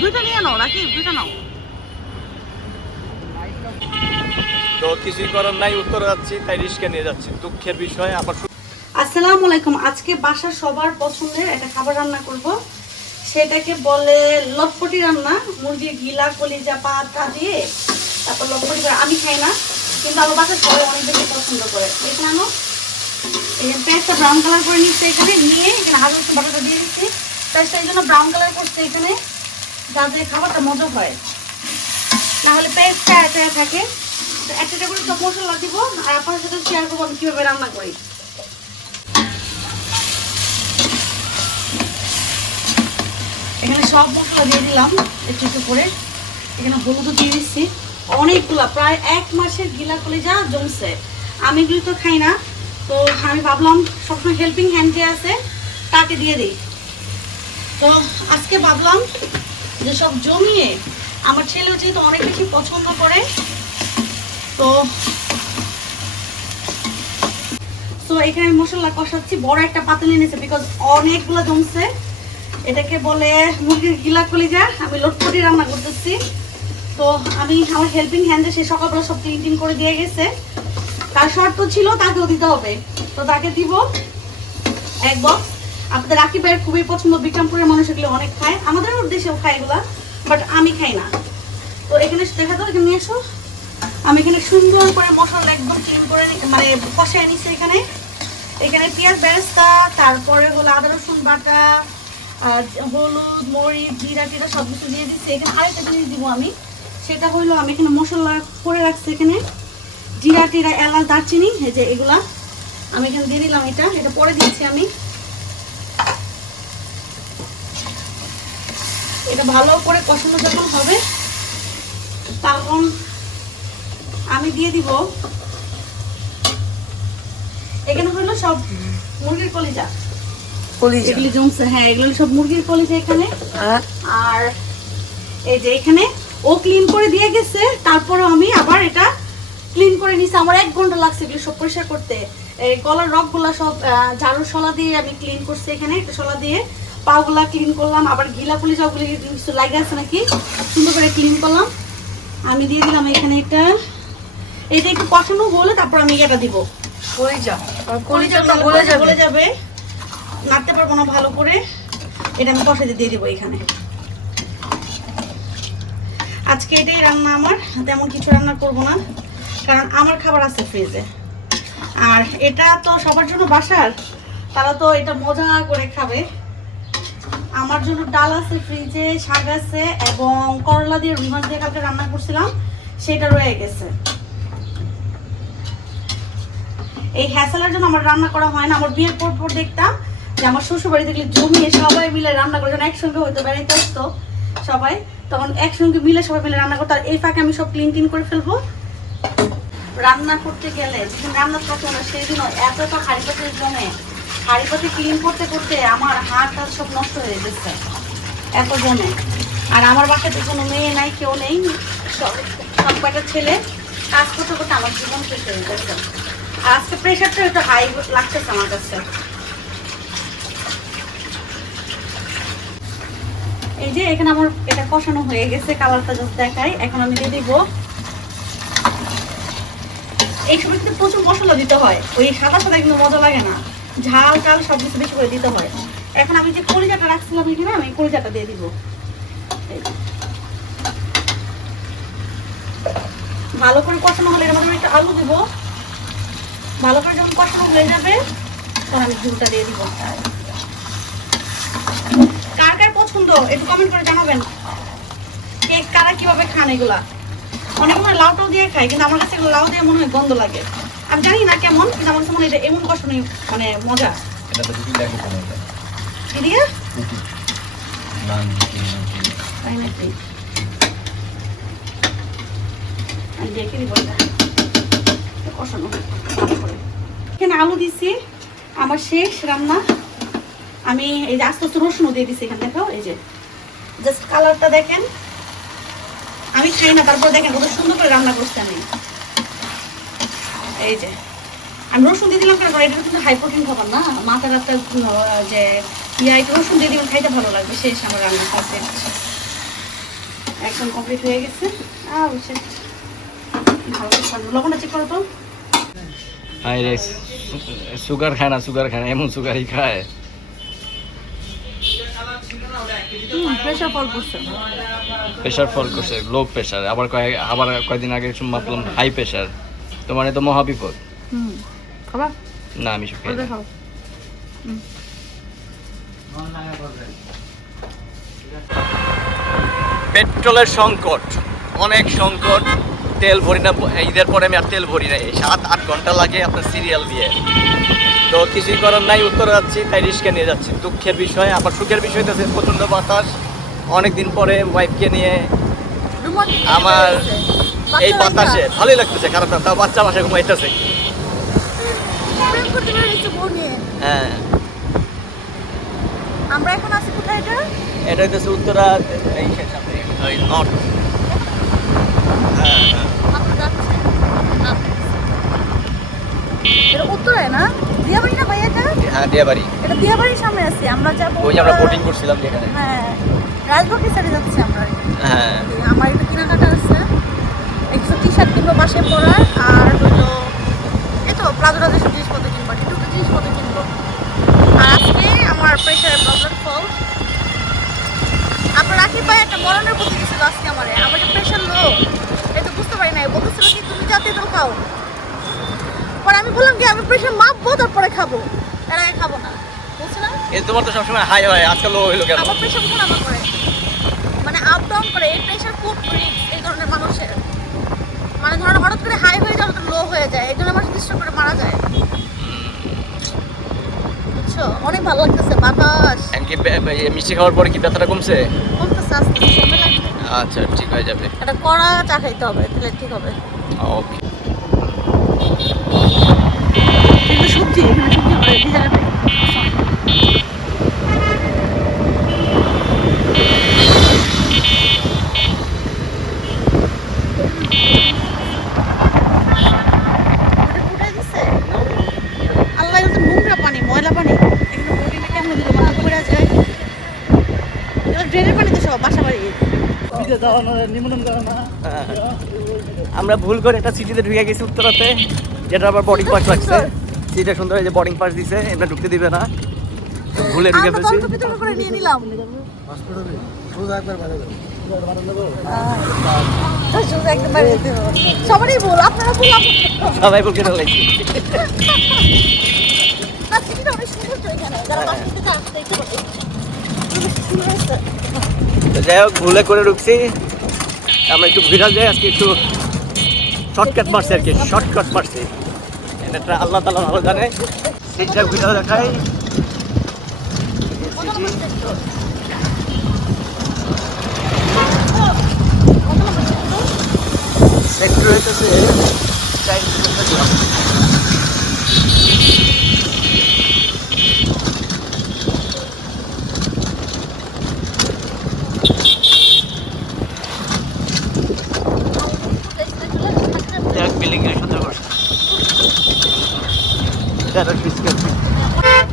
দুইটা নিয়ে নাও নাকি, দুইটা নাও। তো কিছুই করার নাই, উত্তরে যাচ্ছি তাই রিস্কে নিয়ে যাচ্ছি, দুঃখের বিষয়। আবার আসসালামু আলাইকুম। আজকে বাসার সবার পছন্দের একটা খাবার রান্না করব, সেটাকে বলে লটপটি রান্না। মুরগির গিলা কলিজা পাতা দিয়ে তারপর লটপটি করে। আমি খাই না, কিন্তু আমার বাসার সবাই অনেক বেশি পছন্দ করে। এখানে আনো, এখানে পেঁয়াজটা ব্রাউন কালার করে নিচ্ছে, এখানে নিয়ে এখানে আলু একটু বাটাটা দিয়ে দিচ্ছি। পেঁয়াজটা এই জন্য ব্রাউন কালার করছে এখানে, যাতে খাবারটা মজা হয়, নাহলে পেঁয়াজটা এত থাকে। একটা করে সব মশলা দিব, আর আপনার সাথে শেয়ার করবো আমি কীভাবে রান্না করি। এখানে সব মশলা দিয়ে দিলাম একটু একটু করে। এখানে হলুদও দিয়ে দিচ্ছি অনেকগুলা, প্রায় 1 মাসের গিলা কলিজা জমছে। আমি এগুলো তো খাই না, তো আমি ভাবলাম সবসময় হেল্পিং হ্যান্ড যে আছে তাকে দিয়ে দিই। তো আজকে ভাবলাম যে সব জমিয়ে, আমার ছেলেও যেহেতু অনেক বেশি পছন্দ করে, তো এখানে মশলা কষাচ্ছি। বড় একটা পাতিল এনেছে, বিকজ অনেকগুলো জমছে। এটাকে বলে মুরগির গিলা কলিজা। আমি লটপটি রান্না করতেছি। তো আমি আমার হেল্পিং হ্যান্ডে সে সকালবেলা সব ক্লিন করে দিয়ে গেছে। তার শর্ত ছিল তাকেও দিতে হবে, তো তাকে দিব 1 বক্স। আপনাদের রাকিব ভাইয়ের খুবই পছন্দ, বিক্রমপুরের মানুষ এগুলো অনেক খায়, আমাদের দেশেও খায় এগুলা, বাট আমি খাই না। তো এখানে দেখা দাও, এখানে নিয়ে এসো। আমি এখানে সুন্দর করে মশলা একদম ক্লিন করে মানে কষায় নিচ্ছি। এখানে পেঁয়াজ বেরেস্তা, তারপরে হলো আদা রসুন বাটা, হলুদ মরিচ জিরা টিরা সব কিছু দিয়ে দিচ্ছি। এখানে আরেকটা জিনিস দিব আমি, সেটা হলো আমি এখানে মশলা করে রাখছি। এখানে জিরা টিরা এলাচ দারচিনি, এই যে এগুলা আমি এখানে দিয়ে দিলাম। এটা পরে দিয়েছি আমি। এটা ভালো করে কষানো যখন হবে, তখন আমি দিয়ে দিব এখানে হলো সব মুরগির কলিজা। এগুলি জমছে, হ্যাঁ এগুলো সব মুরগির কলিজা এখানে। আর এই যে এখানে ও ক্লিন করে দিয়ে গেছে, তারপরে আমি আবার এটা ক্লিন করে নিছি। আমার 1 ঘন্টা লাগছে এগুলো সব পরিষ্কার করতে। এই গলার রগগুলা সব ঝাড়ু শলা দিয়ে আমি ক্লিন করছি। এখানে একটা শলা দিয়ে পাগুলা ক্লিন করলাম, আবার গিলা কলিজাগুলি কিছু লাগে আছে নাকি সুন্দর করে ক্লিন করলাম। আমি দিয়ে দিলাম এখানে এটা একটু কষানো হলে তারপর আমি এটা দিব। কলিজাটা গলে যাবে, নাড়তে পারবো না ভালো করে। এটা আমি কষাতে দিয়ে দিব এখানে। আজকে এটাই রান্না আমার, তেমন কিছু রান্না করব না, কারণ আমার খাবার আছে ফ্রিজে। আর এটা তো সবার জন্য বাসার, তারা তো এটা মজা করে খাবে। আমার জন্য ডাল আছে ফ্রিজে, শাক আছে, এবং করলা দিয়ে রুই মাছ দিয়ে কালকে রান্না করছিলাম, সেটা রয়ে গেছে। এই হ্যাসেলের জন্য আমার রান্না করা হয় না। আমার বিয়ের পর দেখতাম যে আমার শ্বশুর বাড়ি থেকে জমিয়ে সবাই মিলে রান্না করে, যখন একসঙ্গে হয়তো বেড়াইতে আসতো সবাই, তখন একসঙ্গে মিলে সবাই মিলে রান্না করতো। আর এই ফাঁকে আমি সব ক্লিন করে ফেলবো। রান্না করতে গেলে যখন রান্না করতো না, সেই দিনও এত হাঁড়ি পাতে জমে, হাঁড়ি পাতে ক্লিন করতে করতে আমার হাত সব নষ্ট হয়ে গেছে, এত জমে। আর আমার বাসাতে কোনো মেয়ে নাই, কেউ নেই, সব কয়টা ছেলে। কাজ করতে করতে আমার জীবন শেষ হয়ে গেছে। আর আজকে প্রেশারটা একটু হাই লাগতেছে আমার কাছে। এই যে এখানে আমার এটা কষানো হয়ে গেছে, কালারটা জাস্ট দেখাই। এখন আমি দিয়ে দিব, এই সময় কিন্তু প্রচুর মশলা দিতে হয়, ওই সাদা সাদা কিন্তু মজা লাগে না, ঝাল টাল সব কিছু বেশি করে দিতে হয়। এখন আমি যে কলিজাটা রাখছিলাম এখানে, আমি কলিজাটা দিয়ে দিব। ভালো করে কষানো হলে এর মধ্যে একটা আলু দিব। ভালো করে যখন কষানো হয়ে যাবে, তখন আমি ঝুলটা দিয়ে দিব। কার কার পছন্দ একটু কমেন্ট করে জানাবেন, কে কারা কিভাবে খান এগুলা। অনেক মনে লাউটাও দিয়ে খাই, কিন্তু আমার কাছে লাউ দিয়ে মনে হয় গন্ধ লাগে। আমি জানি না কেমন, কিন্তু আমার কাছে মনে হয় এমন কষানো মানে মজা। তাই নাকি? আমি দেখে দিব কষানো। এখানে আলু দিছি, আমার শেষ রান্না। আমি এই যে আস্তে আস্তে রসুনও দিয়ে দিছি এখানে, দেখো এই যে জাস্ট কালারটা দেখেন। আমি খাই না, তারপর দেখেন কত সুন্দর করে রান্না করছি আমি। এই যে আমি রসুন দিয়ে দিলাম, কারণ এটা কিন্তু হাই প্রোটিন খাবার না, মাথার একটা যে একটু রসুন দিয়ে দিবেন, খাইতে ভালো লাগবে। শেষ আমার রান্না কাছে। একদম কমপ্লিট হয়ে গেছে। লবণটা চেক করো তো। আরে সুগার খায় না, সুগার খায় না, এমন সুগারই খায়। প্রেশার ফল করছে। প্রেশার ফল করছে, লো প্রেশার। আবার কয়েকদিন আগে মাপলাম হাই প্রেশার। তোমার তো মহাবিপদ। খাবার না আমি সব খাই না। পেট্রোলের সংকট, অনেক সংকট। তেল ভরি না, ঈদের পরে আমি আর তেল ভরি না। 7-8 ঘন্টা লাগে আপনার সিরিয়াল দিয়ে। তো কিছুই করার নাই, উত্তরে যাচ্ছি, তাই রিস্কা নিয়ে যাচ্ছি। দুঃখের বিষয়। আবার সুখের বিষয় তো প্রচণ্ড বাতাস। অনেকদিন পরে ওয়াইফকে নিয়ে আমার এই বাতাসে ভালোই লাগতেছে, খারাপ না। তাও বাচ্চা বাসায় ঘুমাইতেছে। হ্যাঁ, আমরা এখন আছি কোথায়? এটা হচ্ছে উত্তরা, এই নর্থ। এটা উত্তরায় না? দিয়াবাড়ি না ভাই এটা? হ্যাঁ, দিয়াবাড়ি। এটা দিয়াবাড়ির সামনে আছি। আমরা যাবো ওই যে আমরা বোটিং করছিলাম যেখানে। হ্যাঁ, রাজবাড়ি সাইডে যাচ্ছি আমরা। হ্যাঁ, আমার একটু কেনাকাটা আছে, একটু টি শার্ট কিনবো বাসায় পরার, আর হলো এই তো প্লাজো টাজো সব জিনিসপত্র কিনবো, একটু জিনিসপত্র কিনবো। আর আজকে আমার প্রেশারের প্রবলেম সলভ। আপনার রাকিব ভাই একটা মরণের প্রতি দিয়েছিল আজকে আমার যে প্রেশার লো, এটা বুঝতে পারি নাই। বলতেছিল কি তুমি জাতীয় দল খাও। পরে আমি বললাম কি আমি প্রেশার মাপবো তারপরে খাবো, এর আগে খাবো না। বুঝছিলাম তোমার তো সবসময় হাই হয়, আজকাল লো হইলো কেন? আমার প্রেশার কখন আমার করে, মানে আপ ডাউন করে। এই প্রেশার খুব রিস্ক এই ধরনের মানুষের, মানে ধরেন হঠাৎ করে হাই হয়ে যাওয়া লো হয়ে যায়, এই জন্য মানুষ ডিস্টার্ব করে মারা যায়। বুঝছো? অনেক ভালো লাগতেছে বাতাস। মিষ্টি খাওয়ার পরে কি ব্যথাটা কমছে? কমতেছে, আস্তে আস্তে সময় লাগবে। আচ্ছা, ঠিক হয়ে যাবে। এটা কড়া চা খাইতে হবে, তাহলে ঠিক হবে। ওকে। কিন্তু সবজি এখানে সবজি করে এই জায়গাটায় আমরা ভুল করে একটা সিটিতে ঢুকে গেছি উত্তরাতে, যেটা আবার বোর্ডিং পাস লাগছে। সিটিটা সুন্দর হয়েছে, বোর্ডিং পাস দিছে, এটা ঢুকতে দিবে না, তো ভুলে ঢুকে ফেলছি। করে নিয়ে নিলাম। সবারই ভুল, আপনারা ভুল। সবাই ভুল করে লাগছে। যাই হোক, ভুলে করে ঢুকছি। আমরা একটু ভিড়া যাই আজকে, একটু শর্টকাট মারছি আর কি, শর্টকাট মারছি। এটা আল্লাহ তাআলা ভালো জানে। সিটটা ভিড়া দেখাই। সেক্টর হইতেছে 4 বিল্ডিং এর সুন্দর করছে।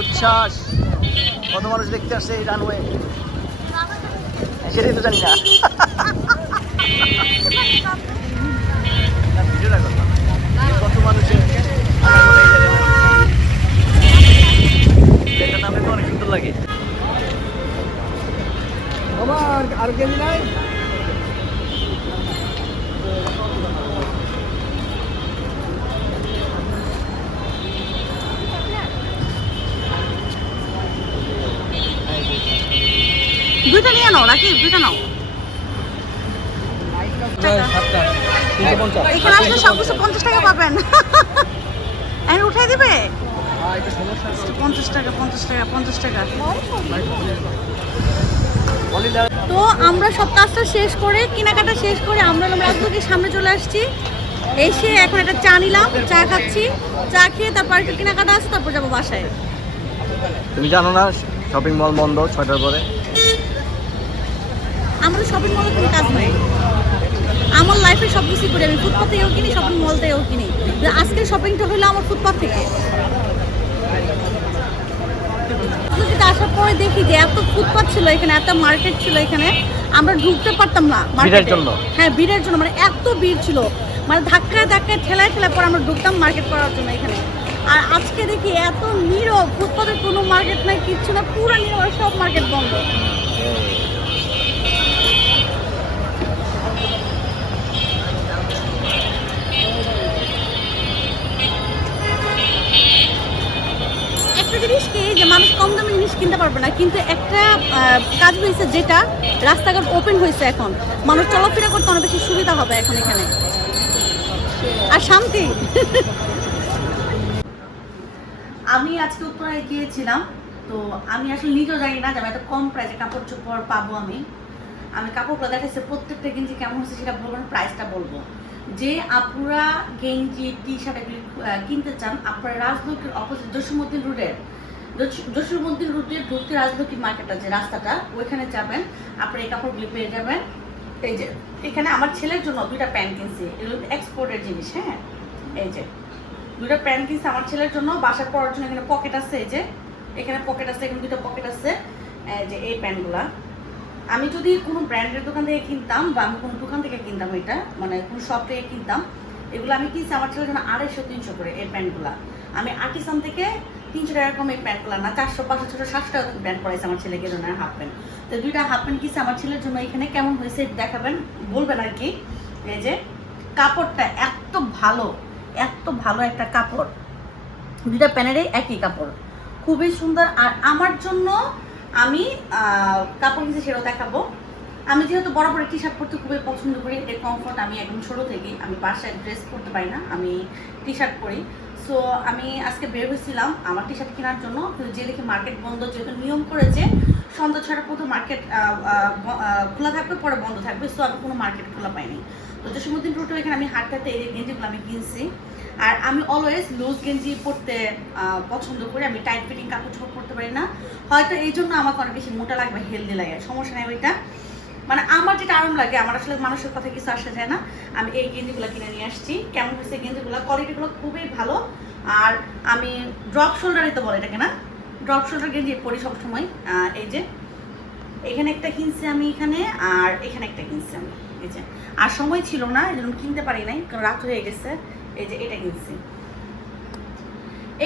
উচ্ছ্বাস, কত মানুষ দেখতে আসছে এই রানওয়ে, সেটাই তো জানি না। ভিডিওটা করলাম, কত মানুষের এটা নামে তো অনেক সুন্দর লাগে। আমার আর কেজি নাই। দুইটা নিয়ে নাও নাকি? দুইটা নাও। এখানে আসলে সব কিছু 50 টাকা পাবেন। আমি উঠাই দিবে 50 টাকা 50 টাকা 50 টাকা। তো আমরা সব কাজটা শেষ করে, কেনাকাটা শেষ করে আমরা রাজবাড়ির সামনে চলে আসছি। এসে এখন একটা চা নিলাম, চা খাচ্ছি। চা খেয়ে তারপর একটু কেনাকাটা আছে, তারপর যাবো বাসায়। তুমি জানো না শপিং মল বন্ধ 6টার পরে? আমাদের শপিং মলে কোনো কাজ নাই। আমার লাইফে সব কিছুই করি, আমি ফুটপাথ থেকেও কিনি, শপিং মল থেকেও কিনি। আজকের শপিংটা হলো আমার ফুটপাথ থেকে। যদি আসার পরে দেখি যে এত ফুটপাত ছিল এখানে, এত মার্কেট ছিল এখানে, আমরা ঢুকতে পারতাম না ভিড়ের জন্য। হ্যাঁ, ভিড়ের জন্য, মানে এত ভিড় ছিল, মানে ধাক্কায় ধাক্কায় ঠেলায় পরে আমরা ঢুকতাম মার্কেট করার জন্য এখানে। আর আজকে দেখি এত নীরব, ফুটপাতের কোনো মার্কেট নাই, কিচ্ছু না, পুরো নীরব, সব মার্কেট বন্ধ। একটা জিনিস কি যে মানুষ কম দামে জিনিস কিনতে পারবে না, কিন্তু একটা কাজ হয়েছে যেটা রাস্তাঘাট ওপেন হয়েছে, এখন মানুষ চলাফেরা করতে অনেক বেশি সুবিধা হবে এখন এখানে, আর শান্তি। আমি আজকে উত্তরায় গিয়েছিলাম, তো আমি আসলে নিজেও জানি না যে আমি এত কম প্রাইসে কাপড় চোপড় পাবো। আমি কাপড়গুলো দেখাচ্ছি, প্রত্যেকটা গেঞ্জি কেমন হচ্ছে সেটা বলবো না, প্রাইসটা বলবো। যে আপুরা গেঞ্জি টি শার্ট এগুলি কিনতে চান, আপনারা রাজলক্ষ্মীর অপোজিট জসীমউদ্দিন রোডে ঢুকতে রাজলক্ষ্মী মার্কেট আছে রাস্তাটা, ওইখানে যাবেন, আপনারা এই কাপড়গুলি পেয়ে যাবেন। এই যে এখানে আমার ছেলের জন্য 2টা প্যান্ট কিনছি, এগুলো এক্সপোর্টের জিনিস। হ্যাঁ, এই যে 2টা প্যান্ট কিনছি আমার ছেলের জন্য, বাসায় পরার জন্য। এখানে পকেট আছে, এই যে এখানে পকেট আছে, এখানে 2টা পকেট আছে। এই যে এই প্যান্টগুলা আমি যদি কোনো ব্র্যান্ডের দোকান থেকে কিনতাম বা আমি কোনো দোকান থেকে কিনতাম, এটা মানে কোনো শপ থেকে কিনতাম, এগুলো আমি কিনছি আমার ছেলের জন্য 250-300 করে। এই প্যান্টগুলা আমি আর্টিসান থেকে 300 টাকা কম, এই প্যান্টগুলো না 400, 500, 600, 700 টাকা প্যান্ট পরাইছে আমার ছেলেকে জন্য, হাফ প্যান্ট। তো 2টা হাফ প্যান্ট কিনছি আমার ছেলের জন্য। এখানে কেমন হয়েছে দেখাবেন, বলবেন আর কি। এই যে কাপড়টা এত ভালো একটা কাপড়, 2টা প্যান্টেরই একই কাপড়, খুবই সুন্দর। আর আমার জন্য আমি কাপড় কিনছি সেটাও দেখাবো। আমি যেহেতু বরাবর টি শার্ট পরতে খুবই পছন্দ করি, এর কমফোর্ট, আমি একদম ছোটো থেকেই আমি বাসায় ড্রেস পরতে পারি না, আমি টি শার্ট পরি। সো আমি আজকে বের হয়েছিলাম আমার টি শার্ট কেনার জন্য, কিন্তু যে দেখি মার্কেট বন্ধ, যেহেতু নিয়ম করেছে সন্ধ্যা 6টার পর্যন্ত মার্কেট খোলা থাকবে, পরে বন্ধ থাকবে, সো আমি কোনো মার্কেট খোলা পাইনি। তো জসীমউদ্দিন রোডে এখানে আমি হাঁটতে এই গেঞ্জিগুলো আমি কিনছি। আর আমি অলওয়েজ লুজ গেঞ্জি পরতে পছন্দ করি, আমি টাইট ফিটিং কাপড় চোপড় পরতে পারি না, হয়তো এই জন্য আমাকে অনেক বেশি মোটা লাগবে, হেলদি লাগে, সমস্যা নেই ওইটা, মানে আমার যেটা আরাম লাগে, আমার আসলে মানুষের কথা কিছু আসা যায় না। আমি এই গেঞ্জিগুলো কিনে নিয়ে আসছি। কেমন হয়েছে গেঞ্জিগুলো, কোয়ালিটিগুলো খুবই ভালো। আর আমি ড্রপ শোল্ডারই তো বলে এটাকে না, ড্রপ শোল্ডার গেঞ্জি পরি সবসময়। এই যে এখানে একটা কিনছি আমি, এখানে আর এখানে একটা কিনছি আমি, এই যে। আর সময় ছিল না, এই জন্য কিনতে পারি নাই, কারণ রাত হয়ে গেছে। এই যে এটা কিনছি,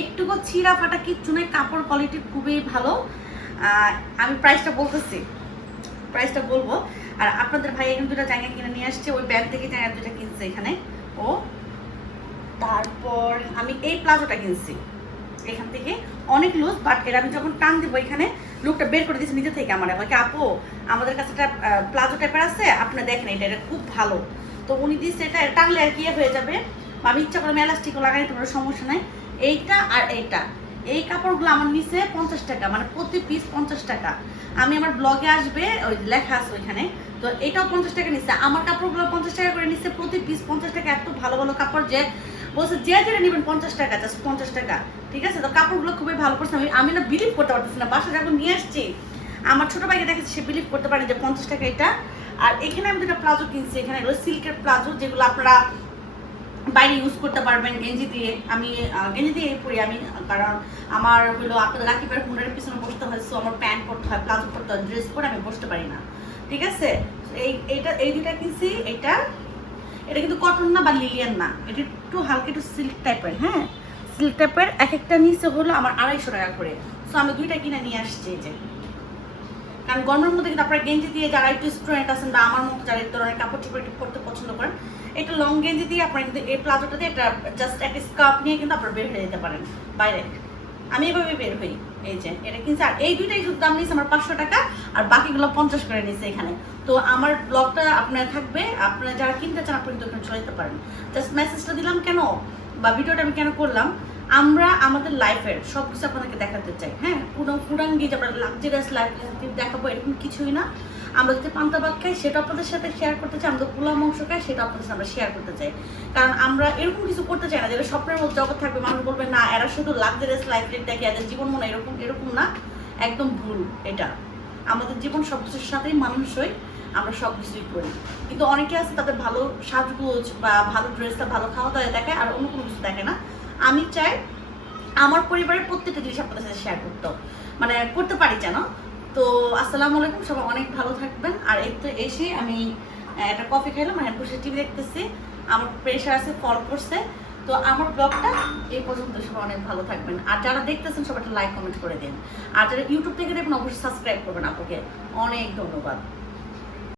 একটুকু ছিঁড়া ফাটা কিচ্ছু নেই, কাপড় কোয়ালিটি খুবই ভালো। আমি প্রাইসটা বলবো। আর আপনাদের ভাই এখানে 2টা জায়গা কিনে নিয়ে আসছে, ওই ব্যাগ থেকে জায়গা 2টা কিনছে এখানে ও। তারপর আমি এই প্লাজোটা কিনছি এখান থেকে, অনেক লুজ, বাট এটা আমি যখন টান দিব এখানে লুকটা বের করে দিয়েছি নিজে থেকে। আমার আমাকে আপু আমাদের কাছে একটা প্লাজো টাইপের আছে, আপনি দেখেন এটা খুব ভালো, তো উনি দিচ্ছে এটা টানলে আর কি হয়ে যাবে, আমি ইচ্ছা করে এলাস্টিকও লাগাই, তোমার সমস্যা নাই। এইটা আর এইটা, এই কাপড়গুলো আমার নিচে 50 টাকা, মানে প্রতি পিস 50 টাকা। আমি আমার ব্লগে আসবে, ওই লেখা আছে ওইখানে, তো এটাও 50 টাকা নিচ্ছে, আমার কাপড়গুলো 50 টাকা করে নিচ্ছে, প্রতি পিস 50 টাকা। এত ভালো ভালো কাপড় যে বলছে যে যেটা নেবেন 50 টাকা, জাস্ট 50 টাকা, ঠিক আছে। তো কাপড়গুলো খুবই ভালো করছে, আমি না বিলিভ করতে পারতেছি না, বাসা যখন নিয়ে আসছি আমার ছোটো ভাইকে দেখেছি, সে বিলিভ করতে পারে যে 50 টাকা এটা। আর এখানে আমি 2টা প্লাজো কিনছি, এখানে এগুলো সিল্কের প্লাজো, যেগুলো আপনারা বাইরে ইউজ করতে পারবেন গেঞ্জি দিয়ে। আমি গেঞ্জি দিয়ে পরি আমি, কারণ আমার হলো আপনাদের রাকিবের হুন্ডারের পিছনে বসতে হয়, সো আমার প্যান্ট পরতে হয়, প্লাজো পরতে হয়, ড্রেস পরে আমি বসতে পারি না, ঠিক আছে। এই 2টা কিনছি। এটা কিন্তু কটন না বা লিলিয়ান না, এটা একটু হালকা একটু সিল্ক টাইপের। হ্যাঁ, সিল্ক টাইপের, এক একটা নিচে হলো আমার 250 টাকা করে। সো আমি 2টা কিনে নিয়ে আসছি। এই যে, কারণ গরমের মধ্যে কিন্তু আপনারা গেঞ্জি দিয়ে যারা একটু স্টুডেন্ট আছেন বা আমার মতো যারা এই ধরনের কাপড় চোপড় একটু পরতে পছন্দ করেন, একটা লং গেঞ্জি দিয়ে আপনারা কিন্তু এই প্লাজোটা দিয়ে একটা জাস্ট একটা স্কার্ফ নিয়ে কিন্তু আপনারা বের হয়ে যেতে পারেন বাইরে। আমি এভাবে বের হই। এই যে এটা কিনছি, আর এই 2টাই শুধু দাম নিয়েছে আমার 500 টাকা, আর বাকিগুলো 50 করে নিয়েছে এখানে। তো আমার ব্লগটা আপনার থাকবে, আপনারা যারা কিনতে চান আপনি কিন্তু ওখানে চলে যেতে পারেন। জাস্ট মেসেজটা দিলাম কেন, বা ভিডিওটা আমি কেন করলাম, আমরা আমাদের লাইফের সব কিছু আপনাদেরকে দেখাতে চাই। হ্যাঁ, পুরো ফুরাঙ্গি যে আমরা লাক্সারিয়াস লাইফ দেখাবো এরকম কিছুই না। আমরা যদি পান্তা ভাত খাই সেটা আপনাদের সাথে শেয়ার করতে চাই, আমরা পোলাও মাংস খাই সেটা আপনাদের সাথে আমরা শেয়ার করতে চাই। কারণ আমরা এরকম কিছু করতে চাই না যেটা স্বপ্নের মধ্যে জগৎ থাকবে, মানুষ বলবে না এরা শুধু লাক্সারিয়াস লাইফ দেখে, এদের জীবন মনে এরকম না, একদম ভুল। এটা আমাদের জীবন সব কিছুর সাথেই মানুষই, আমরা সব কিছুই করি। কিন্তু অনেকে আছে তাদের ভালো সাজগোজ বা ভালো ড্রেসটা ভালো খাওয়া দাওয়া দেখায়, আর অন্য কোনো কিছু দেখে না। আমি চাই আমার পরিবারের প্রত্যেকটা জিনিস আপনাদের সাথে শেয়ার করতে। মানে করতে পারি যেন। তো আসসালামু আলাইকুম, সবাই অনেক ভালো থাকবেন। আর এই তো এসে আমি একটা কফি খাইলাম, আর বসে টিভি দেখতেছি, আমার প্রেশার আছে, ফল করছে। তো আমার ব্লগটা এই পর্যন্ত, সবাই অনেক ভালো থাকবেন। আর যারা দেখতেছেন সবাই একটা লাইক কমেন্ট করে দিন, আর যারা ইউটিউব থেকে দেখবেন অবশ্যই সাবস্ক্রাইব করবেন। আপনাকে অনেক ধন্যবাদ।